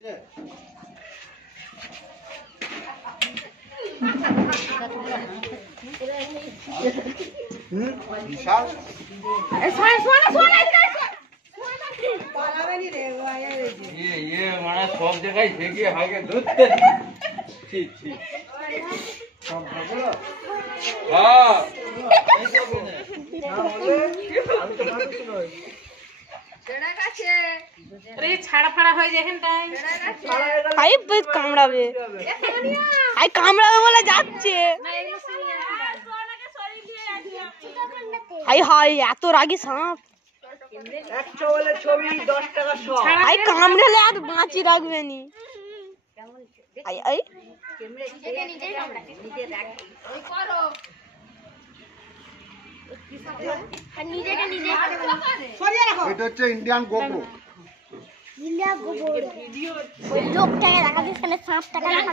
সব জায়গায় থেকে হাগে ধরতে ছাড়া ফাড়া হয়ে যায় কামড়াবে কামড়াবে বলে যাচ্ছে। হাই এত রাগি সাপ কামড়ালে আর বাঁচি রাখবে নি। এটা হচ্ছে ইন্ডিয়ান গোপ্রো। লোকটাকে রাখা দিচ্ছে সাপটাকে রাখা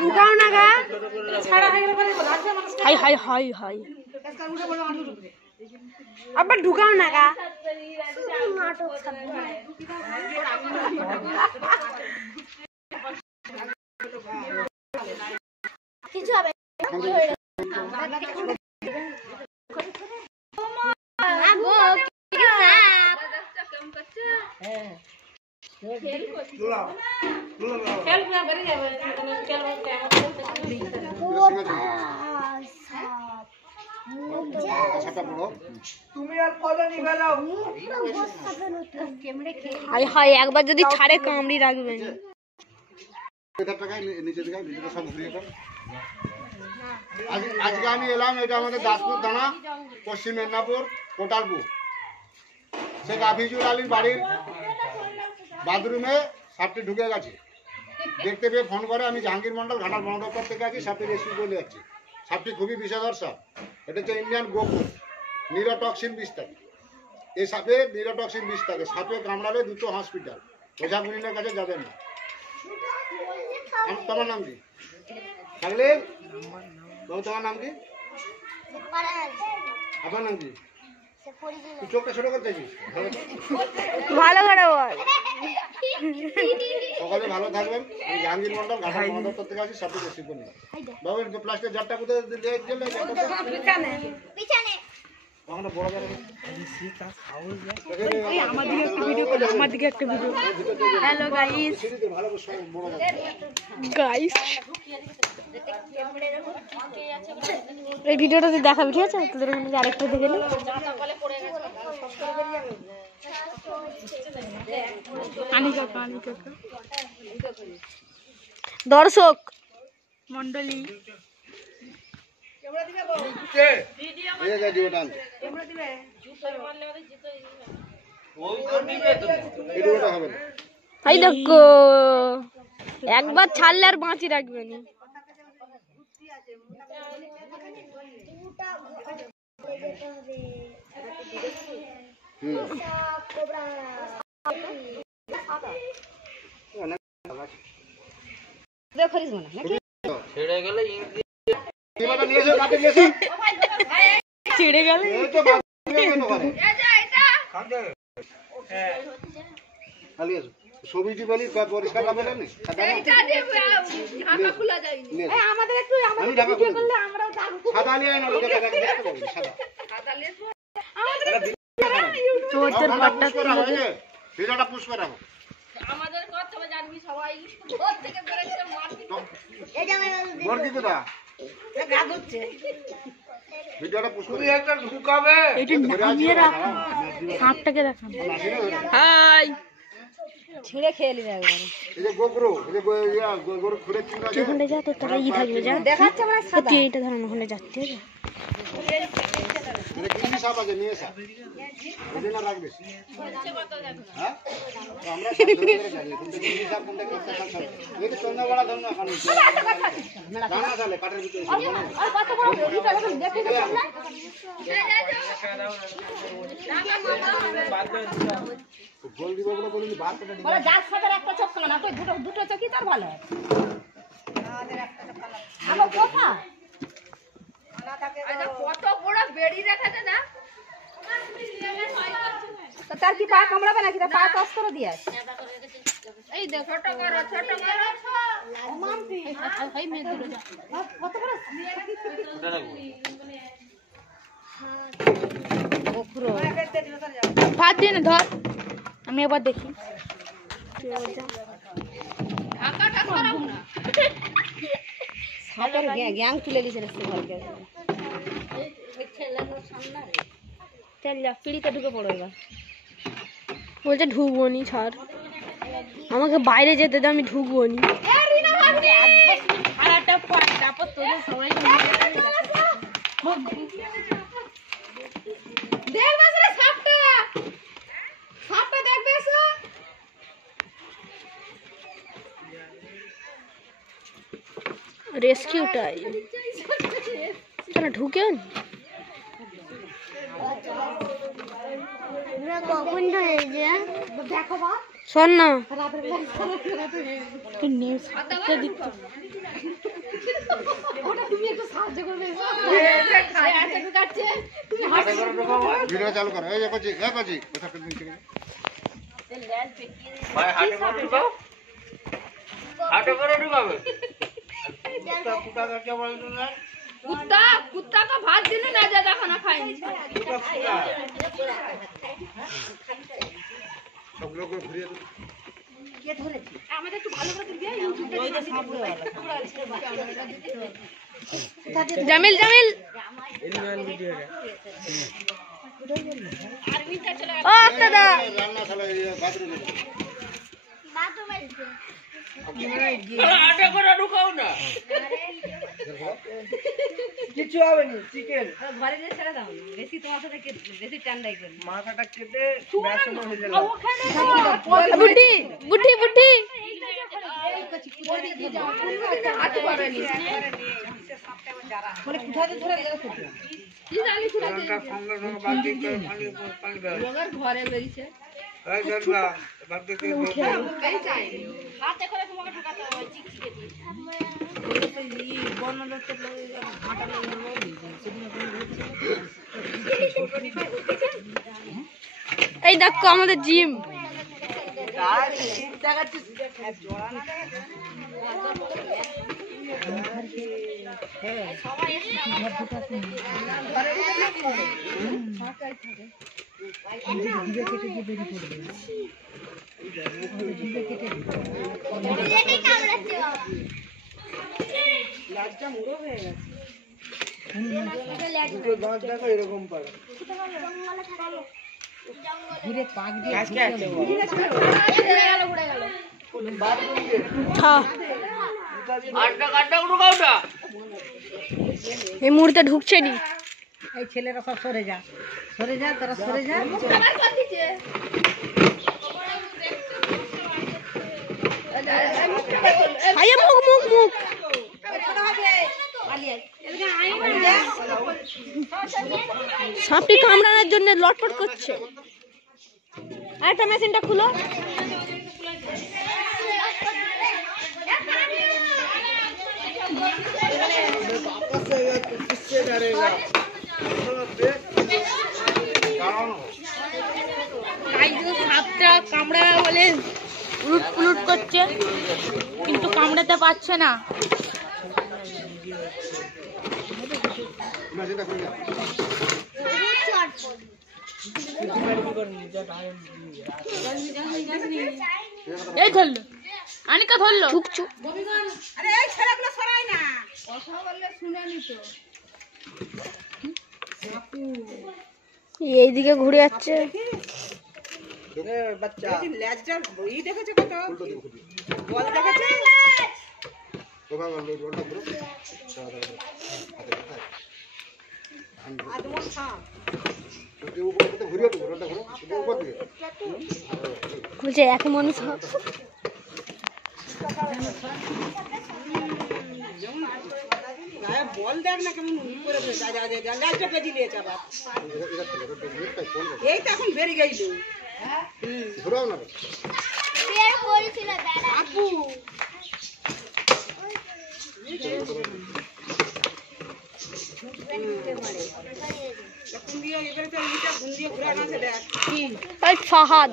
ঢুকাও না গা হাই হাই হাই হাই আবার ঢুকাও না গা কিছু হবে একবার যদি ছাড়ে কামড়ি রাখবেন। আজকে আমি এলাম, এটা আমাদের দাসপুর থানা, পশ্চিম মেদিনীপুর, কোটালপুর। শেখ হাফিজুল আলীর বাড়ির বাথরুমে সাপটি ঢুকে গেছে। দেখতে পেয়ে ফোন করে আমি জাহাঙ্গীর মন্ডল ঘাটাল বন দপ্তর থেকে আছি, সাপটি রেস্কিউ করে যাচ্ছি। সাপটি খুবই বিষধর সাপ। এটা হচ্ছে ইন্ডিয়ান গোপ্রো, নিউরোটক্সিন বিষ থাকে। এই সাপে নিউরোটক্সিন বিষ থাকে। সাপে কামড়ালে দুটো হসপিটাল, ওঝাগুনিনের কাছে যাবেন না। তোমার নাম কি থাকলে? তোমার নাম কি? আপনার নাম কি? চোখটা ছোট করতে ভালো করে বল। সকালে ভালো থাকবেন। আমি জাহাঙ্গীর মন্ডল ঘাটাল বন দপ্তর থেকে আছি, সাপটি রেস্কিউ করে নিলাম। বাবু প্লাস্টিকের জারটা কোথায় পিছনে বড় আমার দিকে একটা ভিডিও। হ্যালো গাইস গাইস এই ভিডিওটা তুই দেখাবি, ঠিক আছে? তোদের ওখানে আরেকটা দেখে নি। দর্শক মন্ডলী দেখো একবার ছাড়লে আর বাঁচি রাখবে না। ছিড়ে গেলে ছবিটি বলি পরিষ্কার হবে না। ভিডিওটা পুশ করে রাখো। আমাদের কথা জানবি সবাই ওর থেকে বেরেছে মারবি। এই যে বর্দি কোথা গা হচ্ছে ভিডিওটা পুশ করে একটা ঢুকাবে। এটা নামিয়ে রাখ, সাপটাকে দেখান। হাই ছিঁড়ে খেয়ে নিবে একবার। এই যে গোপ্রো, এই যে গোপ্রো খুলে চিনা আছে। ওখানে যা তো তারা ই থাকবে, যা দেখাচ্ছে আমরা সাদা। তুই এটা ধরন ওখানে যাচ্ছে। কৃষি সাপ আছে নিয়ে সাপ বুঝে না রাখবে হ্যাঁ তো আমরা সব ধরে ধরে জানি কোনটা কৃষি সাপ কোনটা কৃষি সাপ এই তো চন্দ্রবড়া ধরুন এখন জানা চলে কাঠের ভিতরে গোল দিব বলে বলিনি বাদ করে বলে যার সাথে একটা চোখ না তুই দুটো চোখই তার ভালো আমার কথা কত বড় বেড়ি দেখাতে না তো তার কি পা কামড়াবে নাকি তার পা টস করে দিয়ে এই দেখো ছোট করো মামতি এই মেয়ে দূরে যা কত বড় ওখরো ভাত দিয়ে না ধর আমি এবার দেখি সাপের গ্যাং তুলে দিয়েছে চল যা পিড়িতে ঢুকে পড়ো এবার বলছে ঢুকবো নি ছাড় আমাকে বাইরে যেতে দে আমি ঢুকবো নি रेस्क्यू टाइम चला ढुके कौन देखो শোন না তুই নিউজ কে দিচ্ছ ওটা তুমি একটু সাহায্য করবে আচ্ছা ঢুকাচ্ছে তুমি হাতে করে ঢুকাও ভিডিও চালু করো এই দেখো জি কথা করে দিন ঠিক ভাই হাতে করে ঢুকাও হাতে করে ঢুকাবে कुत्ता का क्या बोल रहे हैं कुत्ता का भात देने ना ज्यादा खाना खाएंगे सब लोग को घुरिए ये ধরে আমাদের একটু ভালো করে দিবি ইউটিউবে ওই তো সাপ হয়ে গেল জামিল ইনলাইন ভিডিও রে আরবিটা চলে ও দাদা রান্না চলে বাথরুমে হাতে করে ঢুকাও না কিছু হবে না চিকেন ঘরে যে ছেড়ে দাও বেশি তোমার সাথে বেশি ঠান্ডাই করে মাথাটা কেটে বেসন হয়ে যাবে বুদ্ধি হাত পারেনি মানে কোথায় ধরে গেছে কি জানি সঙ্গে সঙ্গে বাকি করে পানি দাও ঘরে বেরিয়েছে এই গরবা বাকি করে এই চাই হাতে করে তোমাকে ঢোকাতে হবে চিকচিকে দিয়ে এই দেখো আমাদের জিম এরকম পারে ঘুরে পাক দিয়ে এই মুহূর্তে ঢুকছে নি এই ছেলেরা সব সরে যা তারা সরে যা মুখ সাপটি কামড়ানোর জন্য লটপট করছে আরেকটা মেশিনটা খুলো সাপটা কামড়াবে বলে উলট পুলট করছে কিন্তু কামড়াতে পারছে না এই ধরলো আনিকা ধরলো আরে এই ছেলেগুলো সরাই না কথা বললে শুনে নি তো এইদিকে ঘুরে যাচ্ছে বাচ্চা লেজটা ই দেখেছে কত বল দেখেছে ঘুরিয়ে দেবো রোডটা ঘুরো উপর দিকে বলছে এক মানুষ বল দেখ না কেমন করে লালটা পেজি দিয়েছে আবার এই তো এখন বেরিয়ে গেছিল ঘুরাও না আপু এখন দিয়ে এবারে তো এইটা গুন দিয়ে ঘুরানো আছে দেখ ওই ফাহাদ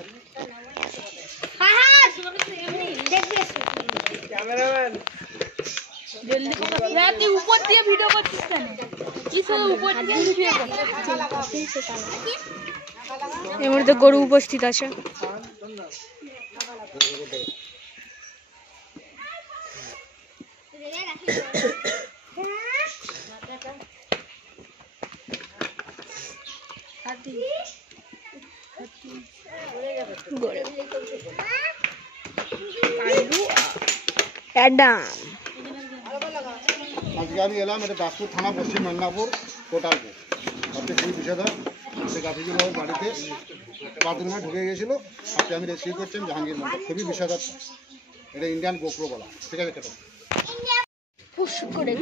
ক্যামেরাম্যান তুই উপর দিয়ে ভিডিও করছিস কেন উপর দিয়ে ভিডিও করছিস এর মধ্যে গরু উপস্থিত আছে আজকে আমি এলাম এটা দাসপুর থানা পশ্চিম মেদিনীপুর কোটালপুর আজকে খুবই বিষয়ধর সে গাফিজুল বাবুর বাড়িতে বাথরুমে ঢুকে গিয়েছিল আজকে আমি রেস্কিউ করছেন জাহাঙ্গীর মন্ডল খুবই বিষয়ধর এটা ইন্ডিয়ান গোপ্রো বলা ঠিক আছে কেটে ফুস করে